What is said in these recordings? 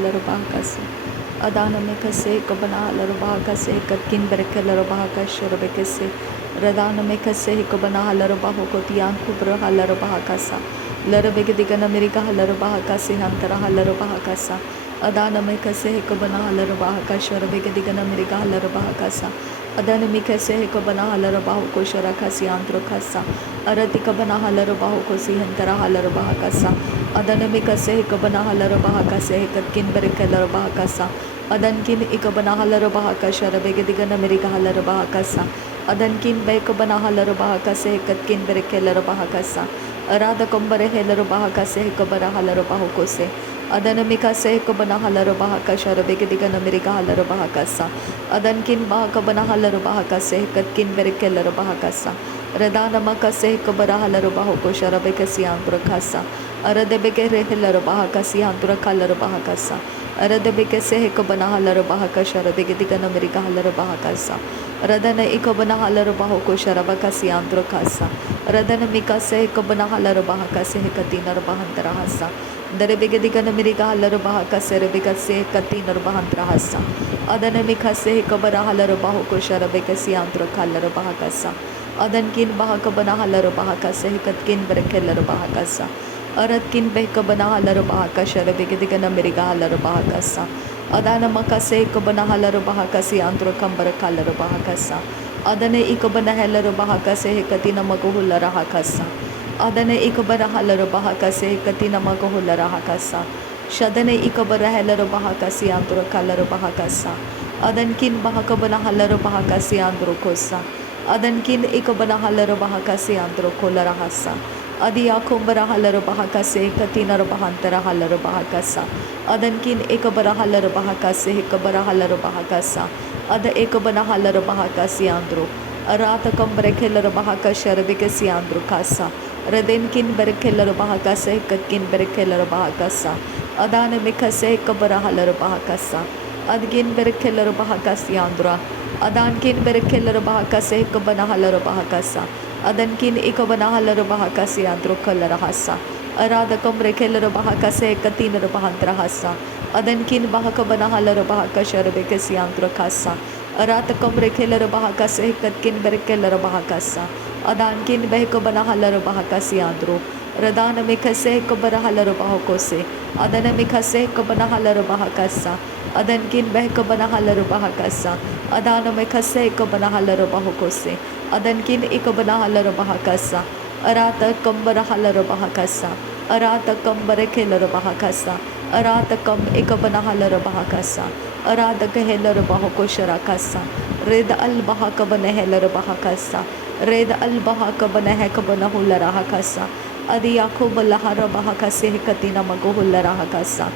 Bahakasi. Adana Mekase, Kobana Larabahakase, Katkin Bereke Larabahakash, Rebekese, Radana Mekase, Kobana Larabahokotian Kubra Larabahakasa, Larabegana America Larabahakasi, Hantara Larabahakasa, Adana Mekase, Kobana Larabahakash, Rebegadigana America Larabahakasa, Adana Mikase, Kobana Larabahokosharakasi, Androkasa, Aratikabana Larabahokosi, Hantara Larabahakasa, Adana Mikase, Kobana Larabahakase, Katkin Bereke Larabahakasa, Adankin ikabana halarabahaka sharabegadigana America halarabahakasa. Adankin bekabana halarabahakase katkin bereke larabahakasa. Arada kombare helarabahakase kabara halarabahokose. Adanamika se kabana halarabahaka sharabegadigana America halarabahakasa. Adankin bahakabana halarabahakase katkin bereke larabahakasa. Radanamaka se kabara halarabahoko sharabekasi andrakasa. Aradebeke rehelarabahakasi andrakhalarabahakasa. Aradabeke se hekabana halarabahaka sharabegadigana America halarabahakasa. Radana ikabana halarabahoko sharabakasi andrakasa. Radana mika se hekabana halarabahaka se hekatina rabahantarahasa. Darebegadigana America halarabahaka se rebeka se hekatina rabahantarahasa. Adana mika se hekabara halarabahoko sharabekasi andrakhalarabahakasa. Adankin bahakabana halarabahaka se hekatkin berekelarabahakasa. Aratkin behkabana halarabahaka sharabegadigana America halarabahakasa. Adana makase kabana halarabahakasi andrakambara kalarabahakasa. Adane ikabana halarabahakase hekatina maguhularahakasa. Adane ikabara halarabahakase hekatina maguhularahakasa. Shadane ikabara halarabahakasi andrakhalarabahakasa. Adankin bahakabana halarabahakasi androkosa. Adankin ikabana halarabahakasi androkolarahasa. Adia kumbara halarabahakase katina rabahantara halarabahakasa. Adankin ekabara halarabahakase hekabara halarabahakasa. Ada ekabana halarabahakasi andro. Arata kambare kelarabahakasha rabikasi andro kasa. Radenkin berekelarabahakase katkin berekelarabahakasa. Adana mikase kabara halarabahakasa. Adgin berekelarabahakasi andra. Adankin berekelarabahakase kabana halarabahakasa. Adankin ikabana halarabahakasi androkalarahasa. Aradakam rekelarabahakase katinarabahantrahasa. Adankin bahakabana halarabahakasha rebekasi androkasa. Aratakam rekelarabahakase katkin berekelarabahakasa. Adankin behkabana halarabahakasi andro. Radana mikase kabara halarabahakose. Adana mikase kabana halarabahakasa. Adankin behkabana halarabahakasa. Adana mikase kabana halarabahakose. Adankin ikabana halarabahakasa. Arata kambara halarabahakasa. Arata kambare kelarabahakasa. Arata kam ikabana halarabahakasa. Arada kehelarabahakosharakasa. Reda al bahakabana helarabahakasa. Reda al bahakabana hekabana hularahakasa. Adi yakubalahara hekatina maguhularahakasa.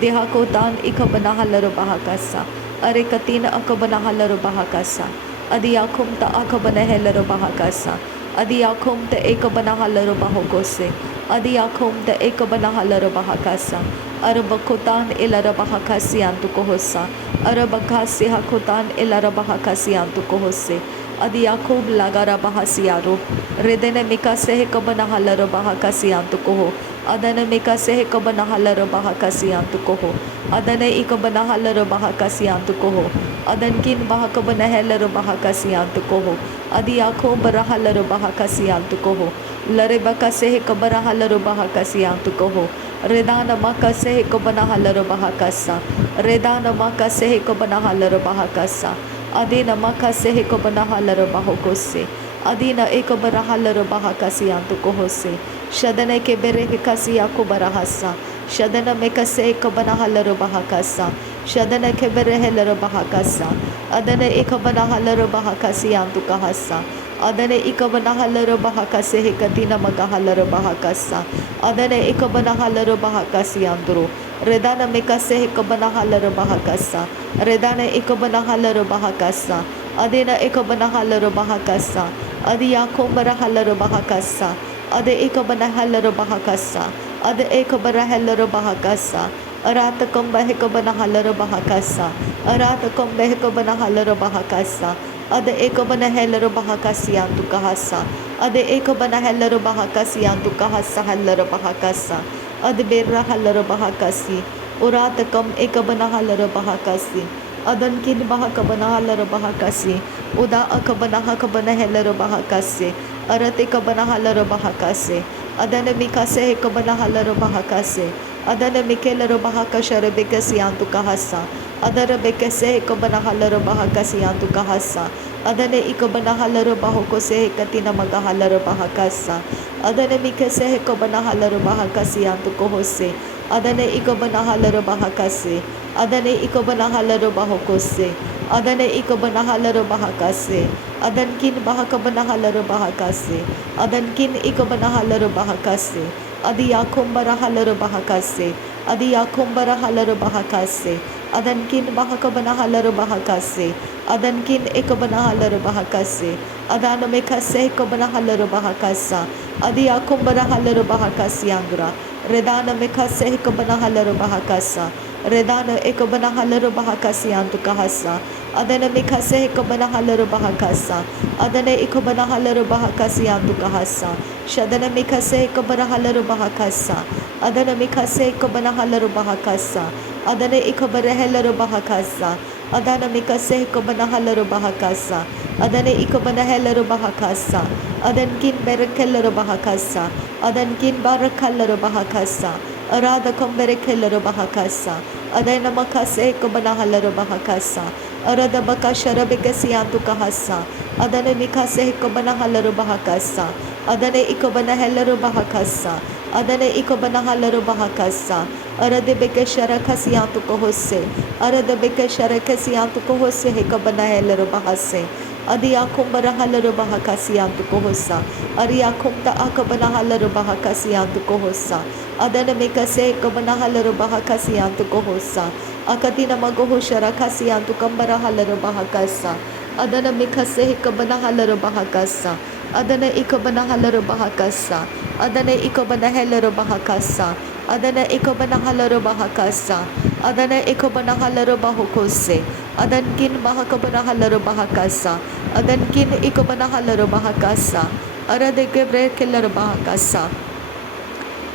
Dehakotan ikabana halarabahakasa. Arekatina akabana halarabahakasa. Adi yakumta akabana helarabahakasa. Adi yakumta ekabana halarabahokose. Adi yakumta ekabana halarabahakasa. Arabakotan ilarabahakasi antukohosa. Arabakasi hakotan ilarabahakasi antukohose. Adi yakub lagarabahasiaro. Redene mikase hekabana halarabahakasi antukoho. Adana mikase hekabana halarabahakasi antukoho. Adana ikabana halarabahakasi antukoho. Adankin bahakabana helarabahakasi antukoho. Adi yakob barahalarabahakasi antukoho. Larebakase hekabara halarabahakasi antukoho. Redana makase hekabana halarabahakasa. Redana makase hekabana halarabahakasa. Adina makase hekabana halarabahokose. Adina ekabara halarabahakasi antukohose. Shadana kebere hekasi yakubarahasa. Shadana mekase ekabana halarabahakasa. Shadana kebere helarabahakasa. Adana ekabana halarabahakasi antukahasa. Adana ikabana halarabahakase hekatina magahalarabahakasa. Adana ekabana halarabahakasi andro. Redana mekase hekabana halarabahakasa. Redana ekabana halarabahakasa. Adina ekabana halarabahakasa. Adi yakumbara halarabahakasa. Ada ekabana halarabahakasa. Ada ekabara halarabahakasa. Aratakam behekabana halarabahakasa. Aratakam behekabana halarabahakasa. Ada ekabana halarabahakasi antukahasa. Ada ekabana halarabahakasi antukahasa halarabahakasa. Ada berra halarabahakasi. Uratakam ekabanahala bahakasi. Adankin bahakabanahala bahakasi. Uda akabanaha kabanahala bahakasi. Arate kabanahala bahakasi. Adana mikase kabanahala bahakasi. Adana mikela bahakashara bekasi antu kahasa. Adara bekase kabanahala bahakasi antu kahasa. Adane ikabanahala bahokose katina magahala bahakasa. Adane mikase kabanahala bahakasi antu kohose. Adane ikabanahala bahakase. Adane ikabanahala bahokose. Adane ikabanahala bahakase. Adankin bahakabanahala bahakase. Adankin ikabanahala bahakase. Adiyakumbarahala bahakase. Adiyakumbarahala bahakase. Adankin bahakabanahala bahakase. Adankin ekabanahala bahakase. Adana mekase ekabanahala bahakasa. Adiyakumbarahala bahakasyangra. Redana mekase ekabanahala bahakasa. Redana ekabanahala bahakasyantu kahasa. Adana mekase ekabanahala bahakasa. Adana ekabanahala bahakasyantu kahasa. Shadana mekase ekabanahala bahakasa. Adana mekase ekabanahala bahakasa. Adana ikabanahala bahakasa. Adana mikase ekabanahala bahakasa. Adana ikabanahala bahakasa. Adankin berekella bahakasa. Adankin barakalla bahakasa. Arada kamberekella bahakasa. Adana makase ekabanahala bahakasa. Arada bakashara bekasiyantu kahasa. Adana mikase ekabanahala bahakasa. Adana ikabanahala bahakasa. Adana ikabanahala bahakasa. Arada bekashara kasiyantu kohose. Arada bekashara kasiyantu kohose ekabanahala bahase. Adiyakumbarahala bahakasiyantu kohosa. Ariyakumta akabanahala bahakasiyantu kohosa. Adana mikase ekabanahala bahakasiyantu kohosa. Akatina magohoshara kasiyantu kambarahala bahakasa. Adana mikase ekabanahala bahakasa. Adana ikabanahala bahakasa. Adana ikabanahala bahakasa. Adana ikabanahala bahakasa. Adana ikabanahala bahokose. Adankin bahakabanahala bahakasa. Adankin ikabanahala bahakasa. Arade gebre keller bahakasa.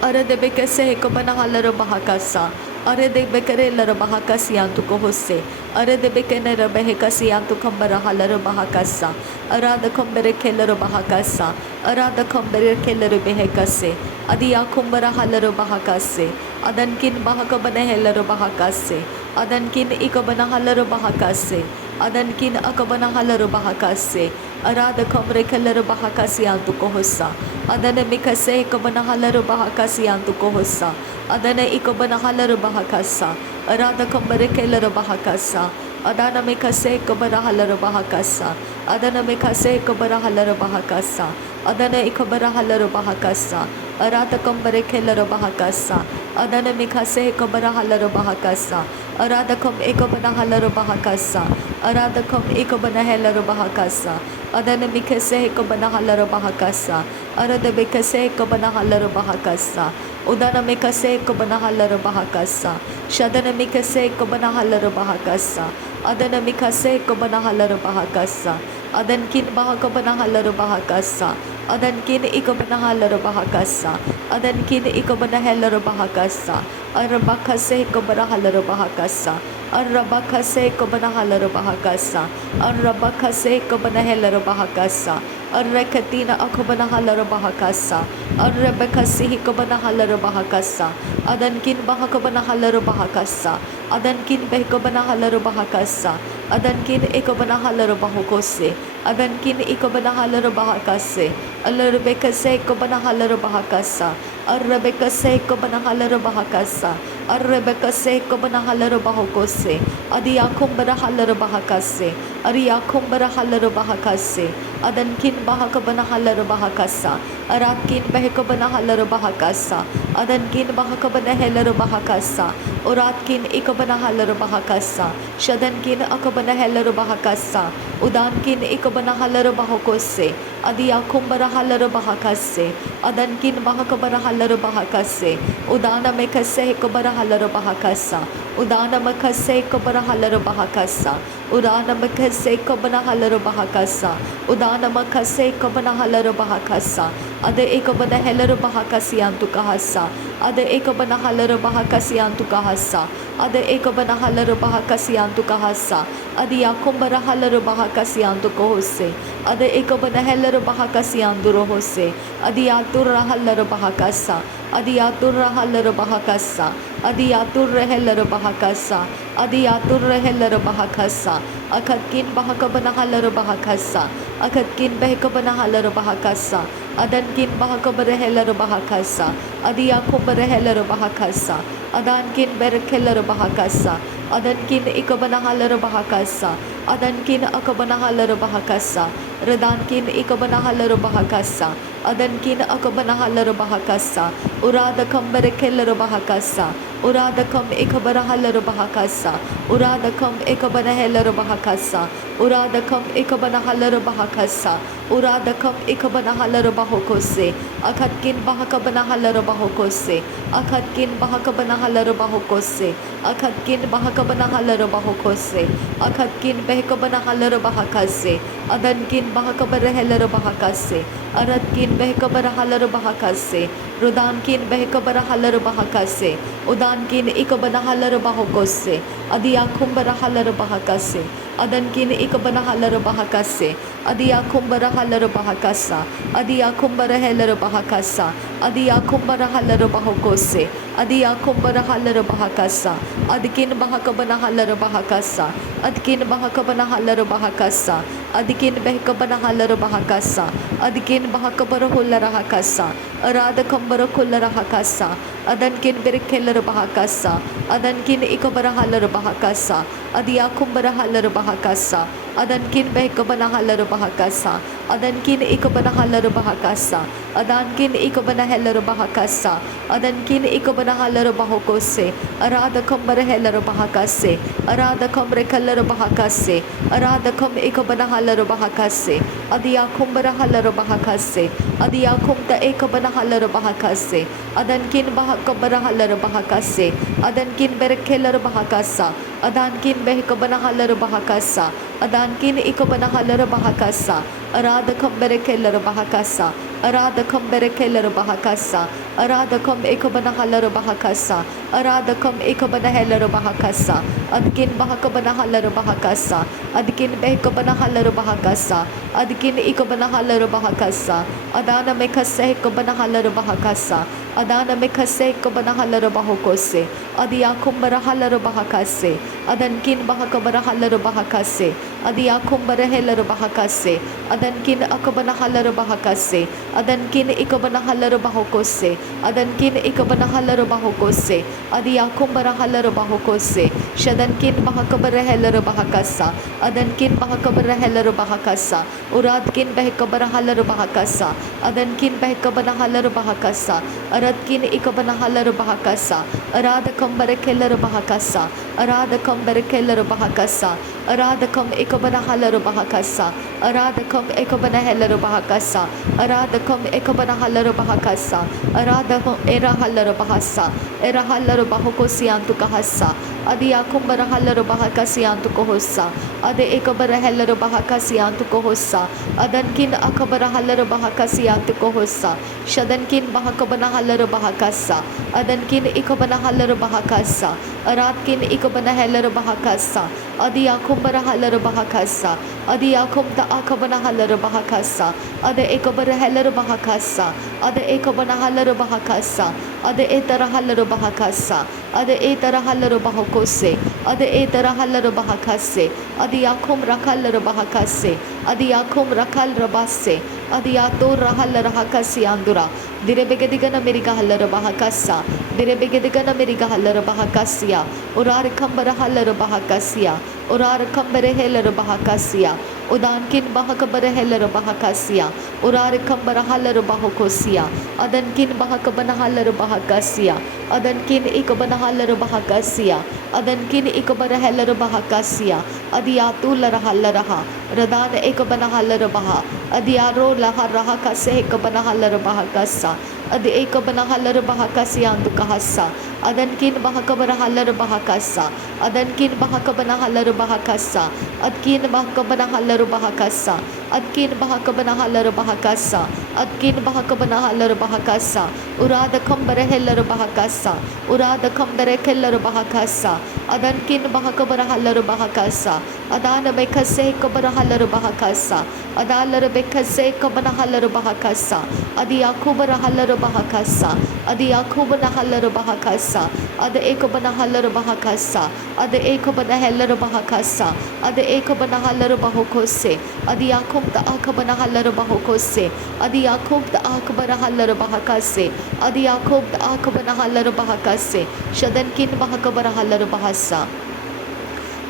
Arade bekase ekabanahala bahakasa. Arade bekare lar bahakasiyantu kohose. Arade bekene bahakasiyantu kambarahala bahakasa. Arada kambere keller bahakasa. Arada kambere keller behekase. Adiya kumbarahala bahakase. Adankin bahakabanahala bahakase. Adankin ikabanahala bahakase. Adankin akabanahala bahakase. Arada kamre keller bahakasiyantu kohosa. Adana mikase ekabanahala bahakasiyantu kohosa. Adana ikabanahala bahakasa. Arada kambere keller bahakasa. Adana mikase ekabanahala bahakasa. Adana mikase ekabanahala bahakasa. Adana ikabanahala bahakasa. Arada kambere keller bahakasa. Adana mikase ekabanahala bahakasa. Arada kam ekabanahala bahakasa. Arada kam ekabanahala bahakasa. Adana mikase ekabanahala bahakasa. Arada mikase ekabanahala bahakasa. Udana mikase ekabanahala bahakasa. Shadana mikase ekabanahala bahakasa. Adana mikase ekabanahala bahakasa. Adankin bahakabanahala bahakasa. Adankin ikabanahala bahakasa. Adankin ikabanahala bahakasa. Arabakase ekabanahala bahakasa. Arabakase ekabanahala bahakasa. Arabakase ekabanahala bahakasa. Arrekatina akabanahala bahakasa. Arabakasi ekabanahala bahakasa. Adankin bahakabanahala bahakasa. Adankin behkabanahala bahakasa. Adankin ekabanahala bahokose. Adankin ikabanahala bahakase. Arabekase ekabanahala bahakasa. Arabekase ekabanahala bahakasa. Arabekase ekabanahala bahokose. Adiyakumbarahala bahakase. Ariyakumbarahala bahakase. Adankin bahakabanahala bahakasa. Arakin behkabanahala bahakasa. Adankin bahakabanahala bahakasa. Uratkin ikabanahala bahakasa. Shadankin akabanahala bahakasa. Udankin ikabanahala bahokose. Adiyakumbarahala bahakase. Adankin bahakabanahala bahakase. Udana mekase ekabanahala bahakasa. Udana mekase ekabanahala bahakasa. Udana mekase ekabanahala bahakasa. Udana mekase ekabanahala bahakasa. Ade ekabanahala bahakasiyantu kahasa. Ada ekabana halaro bahakasi antu kahasa. Ada ekabana halaro bahakasi antu kahasa. Adia kumbara halaro bahakasi antu kohose. Ada ekabana halaro bahakasi anduro hose. Adia turra halaro bahakasa. Adia turra halaro bahakasa. Adia turra halaro bahakasa. Adia turra halaro bahakasa. Akatkin bahakabana halaro bahakasa. Akatkin behkabana halaro bahakasa. Adankin bahakabara halaro bahakasa. Adia kumbara halaro bahakasa. Adankin berekelaro bahakasa. Adankin ikabana halaro bahakasa. Adankin akabana halaro bahakasa. Radankin ikabana halaro bahakasa. Adankin akabana halaro bahakasa. Urada kam berekelaro bahakasa. Urada kam ikabara halaro bahakasa. Urada kam ikabana halaro bahakasa. Urada kam ikabana halaro bahakasa. Urada kam ikabana halaro bahokose. Akatkin bahakabana halaro bahokose. Akatkin bahakabana halaro bahokose. Akatkin bahakabana halaro bahokose. Akatkin behkabana halaro bahakase. Adankin bahakabara halaro bahakase. Aratkin behkabara halaro bahakase. Rudankin behkabara halaro bahakase. Udankin ikabana halaro bahokose. Adiakumbara halaro bahakase. Adankin ikabana halaro bahakase. Adiakumbara halaro bahakasa. Adiakumbara halaro bahakasa. Adiakumbara halaro bahokose. Adiakumbara halaro bahakasa. Adkin bahakabana halaro bahakasa. Adkin bahakabana halaro bahakasa. Adkin behkabana halaro bahakasa. Adkin bahakabara hullara hakasa. Arada kambara kullara hakasa. Adankin berekellara bahakasa. Adankin ikabara halaro bahakasa. Adiakumbara halaro bahakasa. Adankin behkabana halaro bahakasa. Adankin ikabana halaro bahakasa. Adankin ikabana halaro bahakasa. Adankin ikabana halaro bahokose. Arada kambara halaro bahakase. Arada kambre kalaro bahakase. Arada kam ikabana halaro bahakase. Adiakumbara halaro bahakase. Adiakumta ekabana halaro bahakase. Adankin bahakabara halaro bahakase. Adankin berekelaro bahakasa. Adankin behkabana halaro bahakasa. Adankin ikabana halaro bahakasa. Arada kam berekelaro bahakasa. Arada kam berekelaro bahakasa. Arada kam ikabana halaro bahakasa. Arada kam ikabana halaro bahakasa. Adkin bahakabana halaro bahakasa. Adkin behkabana halaro bahakasa. Adkin ikabana halaro bahakasa. Adana mekase ikabana halaro bahakasa. Adana mekase ikabana halaro bahokose. Adiakumbara halaro bahakase. Adankin bahakabara halaro bahakase. Adiakumbara halaro bahakase. Adankin akabana halaro bahakase. Adankin ikabana halaro bahokose. Adankin ikabana halaro bahokose. Adiakumbara halaro bahokose. Shadankin bahakabara halaro bahakasa. Adankin bahakabara halaro bahakasa. Uradkin behkabara halaro bahakasa. Adankin behkabana halaro bahakasa. Aradkin ikabana halaro bahakasa. Arada kambara kelaro bahakasa. Arada kambara kelaro bahakasa. Arada kam ikabana halaro bahakasa. Arada kam ikabana halaro bahakasa. Arada kam ikabana halaro bahakasa. Arada kam era halaro bahasa. Era halaro bahokosi antu kahasa. Adia kumbara halaro bahakasi antu kohosa. Ade ikabara halaro bahakasi antu kohosa. Adankin akabara halaro bahakasi antu kohosa. Shadankin bahakabana halaro bahakasa. Adankin ikabana halaro bahakasa. Aratkin ikabana halaro bahakasa. Adia kumbara halaro bahakasa. Adia kumta akabana halaro bahakasa. Ade ikabara halaro bahakasa. Ade ikabana halaro bahakasa. Ade etara halaro bahakasa. Ade etara halaro bahokose. Ade etara halaro bahakase. Adia kum rakhalaro bahakase. Adia kum rakhal rabase. Adia to rahal rahakasi andura. Dire begedigana meriga halaro bahakasa. Dire begedigana meriga halaro bahakasia. Urar kambara halaro bahakasia. Urar kambare halaro bahakasia. Udankin bahakabara halaro bahakasia. Urar kambara halaro bahokosia. Adankin bahakabana halaro bahakasia. Adankin ikabana halaro bahakasia. Adankin ikabara halaro bahakasia. Adiatu larahallaraha. Radana ikabana halaro baha. Adiaro laha rahakase ikabana halaro bahakasa. Adi ekabana halaro bahakasi andu kahasa. Adankin bahakabara halaro bahakasa. Adankin bahakabana halaro bahakasa. Adkin bahakabana halaro bahakasa. Adkin bahakabana halar bahakasa. Adkin bahakabana halar bahakasa. Urada kambare heller bahakasa. Urada kambare keller bahakasa. Adankin bahakabara halar bahakasa. Adana bekase kabara halar bahakasa. Adalar bekase kabana halar bahakasa. Adi yakubara halar bahakasa. Adi yakubana halar bahakasa. Ada ekabana halar bahakasa. Ada ekabana heller bahakasa. Ada ekabana halar bahokose. Adi yakum da akabana halar bahokose. Adi yakum da akabana halar bahakase. Adi yakum da akabana halar bahakase. Shadankin bahakabara halar bahasa.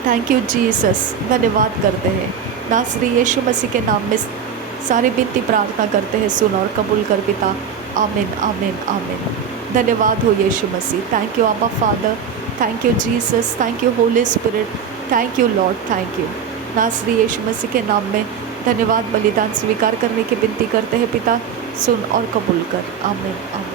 Thank you Jesus. धन्यवाद करते हैं नासरी यीशु मसीह के नाम में सारी विनती प्रार्थना करते हैं, सुन और कबूल कर पिता। आमीन आमीन आमीन। धन्यवाद हो यीशु मसीह। थैंक यू आबा father, thank you Jesus, thank you Holi spirit, thank you Lord, thank you. नासरी यीशु मसीह के नाम में धन्यवाद बलिदान स्वीकार करने की विनती करते हैं पिता, सुन और कबूल कर। आमीन आमीन।